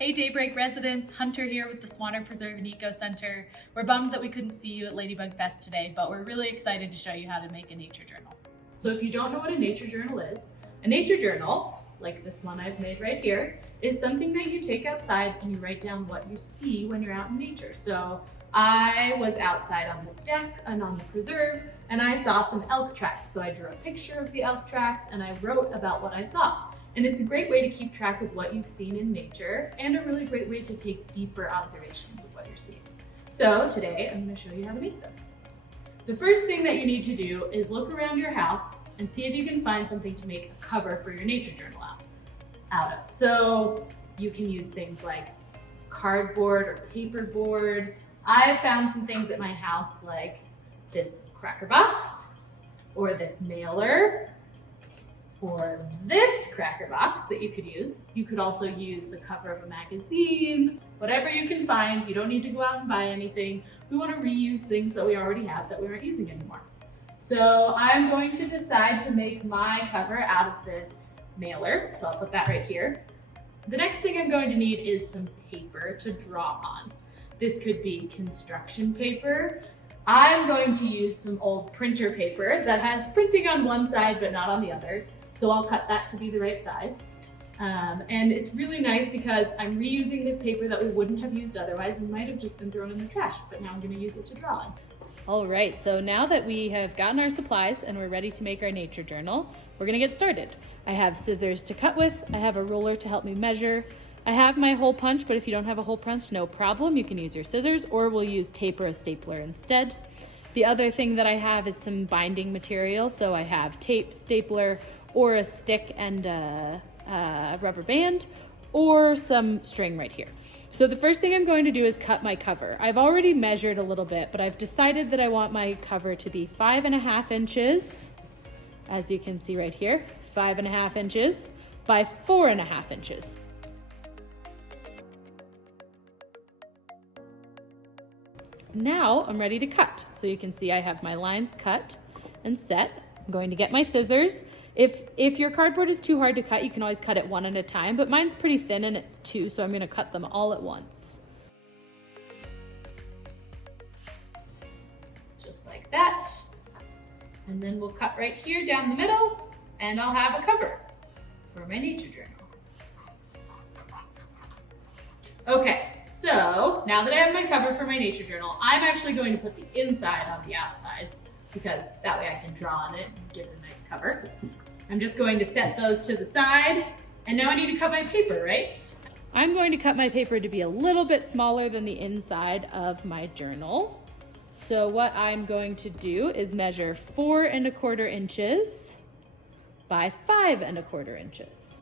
Hey Daybreak residents, Hunter here with the Swaner Preserve and EcoCewnter. We're bummed that we couldn't see you at Ladybug Fest today, but we're really excited to show you how to make a nature journal. So if you don't know what a nature journal is, a nature journal, like this one I've made right here, is something that you take outside and you write down what you see when you're out in nature. So I was outside on the deck and on the preserve, and I saw some elk tracks. So I drew a picture of the elk tracks and I wrote about what I saw. And it's a great way to keep track of what you've seen in nature and a really great way to take deeper observations of what you're seeing. So today I'm going to show you how to make them. The first thing that you need to do is look around your house and see if you can find something to make a cover for your nature journal out of. So you can use things like cardboard or paperboard. I've found some things at my house like this cracker box or this mailer or this cracker box that you could use. You could also use the cover of a magazine, whatever you can find. You don't need to go out and buy anything. We want to reuse things that we already have that we aren't using anymore. So I'm going to decide to make my cover out of this mailer. So I'll put that right here. The next thing I'm going to need is some paper to draw on. This could be construction paper. I'm going to use some old printer paper that has printing on one side but not on the other. So I'll cut that to be the right size. And it's really nice because I'm reusing this paper that we wouldn't have used otherwise and might have just been thrown in the trash, but now I'm going to use it to draw on. All right, so now that we have gotten our supplies and we're ready to make our nature journal, we're gonna get started. I have scissors to cut with, I have a ruler to help me measure, I have my hole punch, but if you don't have a hole punch, no problem. You can use your scissors or we'll use tape or a stapler instead. The other thing that I have is some binding material. So I have tape, stapler, or a stick and a rubber band, or some string right here. So the first thing I'm going to do is cut my cover. I've already measured a little bit, but I've decided that I want my cover to be 5.5 inches, as you can see right here, 5.5 inches by 4.5 inches. Now I'm ready to cut. So you can see I have my lines cut and set. I'm going to get my scissors. If your cardboard is too hard to cut, you can always cut it one at a time, but mine's pretty thin and it's 2, so I'm going to cut them all at once. Just like that. And then we'll cut right here down the middle, and I'll have a cover for my nature journal. Okay, so now that I have my cover for my nature journal, I'm actually going to put the inside on the outsides because that way I can draw on it and give it a nice cover. I'm just going to set those to the side, and now I need to cut my paper, right? I'm going to cut my paper to be a little bit smaller than the inside of my journal. So what I'm going to do is measure 4.25 inches by 5.25 inches.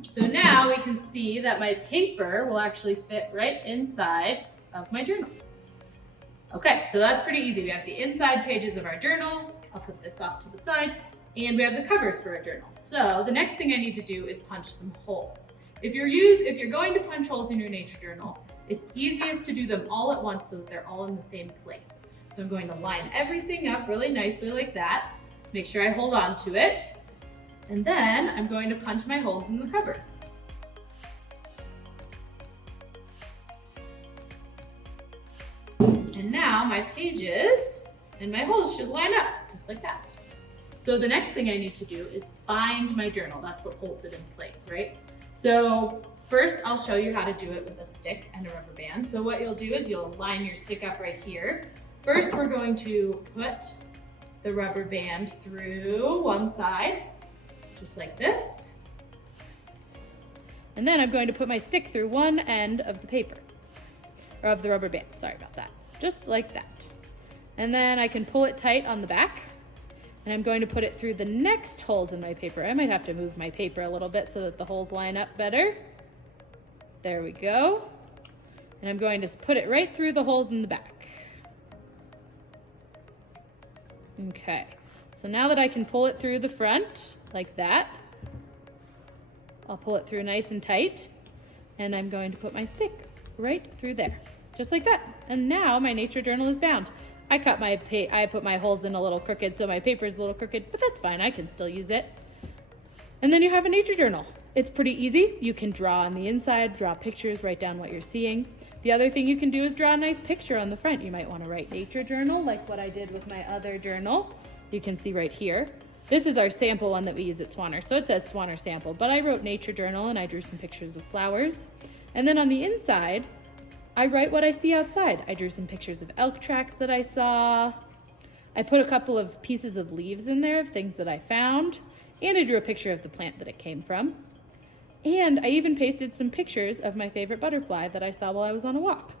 So now we can see that my paper will actually fit right inside of my journal. Okay, so that's pretty easy. We have the inside pages of our journal. I'll put this off to the side. And we have the covers for our journal. So the next thing I need to do is punch some holes. If you're going to punch holes in your nature journal, it's easiest to do them all at once so that they're all in the same place. So I'm going to line everything up really nicely like that. Make sure I hold on to it. And then I'm going to punch my holes in the cover. And now my pages and my holes should line up just like that. So the next thing I need to do is bind my journal. That's what holds it in place, right? So first I'll show you how to do it with a stick and a rubber band. So what you'll do is you'll line your stick up right here. First we're going to put the rubber band through one side, just like this. And then I'm going to put my stick through one end of the paper, or of the rubber band, sorry about that. Just like that. And then I can pull it tight on the back, and I'm going to put it through the next holes in my paper. I might have to move my paper a little bit so that the holes line up better. There we go. And I'm going to put it right through the holes in the back. Okay, so now that I can pull it through the front, like that, I'll pull it through nice and tight, and I'm going to put my stick right through there, just like that. And now my nature journal is bound. I put my holes in a little crooked, so my paper is a little crooked, but that's fine, I can still use it. And then you have a nature journal. It's pretty easy. You can draw on the inside, draw pictures, write down what you're seeing. The other thing you can do is draw a nice picture on the front. You might want to write nature journal, like what I did with my other journal. You can see right here. This is our sample one that we use at Swaner, so it says Swaner sample, but I wrote nature journal and I drew some pictures of flowers. And then on the inside, I write what I see outside. I drew some pictures of elk tracks that I saw. I put a couple of pieces of leaves in there of things that I found, and I drew a picture of the plant that it came from. And I even pasted some pictures of my favorite butterfly that I saw while I was on a walk.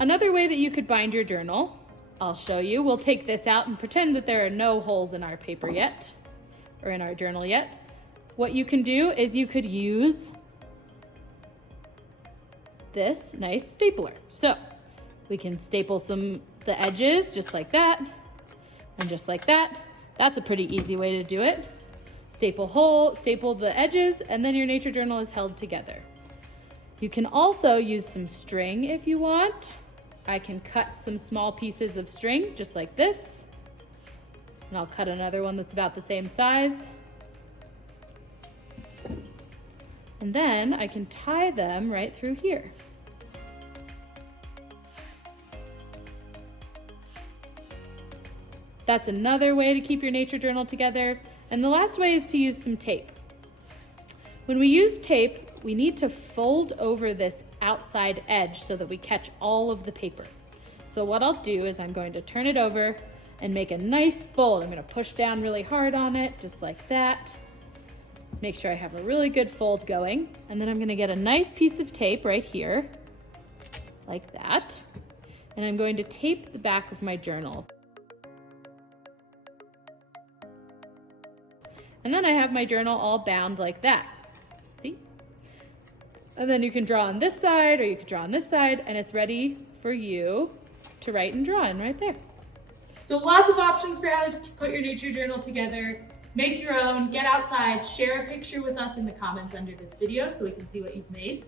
Another way that you could bind your journal, I'll show you. We'll take this out and pretend that there are no holes in our paper yet, or in our journal yet. What you can do is you could use this nice stapler. So we can staple the edges just like that, and just like that. That's a pretty easy way to do it. Staple the edges, and then your nature journal is held together. You can also use some string if you want. I can cut some small pieces of string, just like this. And I'll cut another one that's about the same size. And then I can tie them right through here. That's another way to keep your nature journal together. And the last way is to use some tape. When we use tape, we need to fold over this outside edge so that we catch all of the paper. So what I'll do is I'm going to turn it over and make a nice fold. I'm going to push down really hard on it, just like that. Make sure I have a really good fold going. And then I'm going to get a nice piece of tape right here, like that. And I'm going to tape the back of my journal. And then I have my journal all bound like that. See? And then you can draw on this side or you can draw on this side, and it's ready for you to write and draw in right there. So lots of options for how to put your nature journal together. Make your own, get outside, share a picture with us in the comments under this video so we can see what you've made.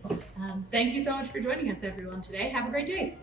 Thank you so much for joining us, everyone, today. Have a great day.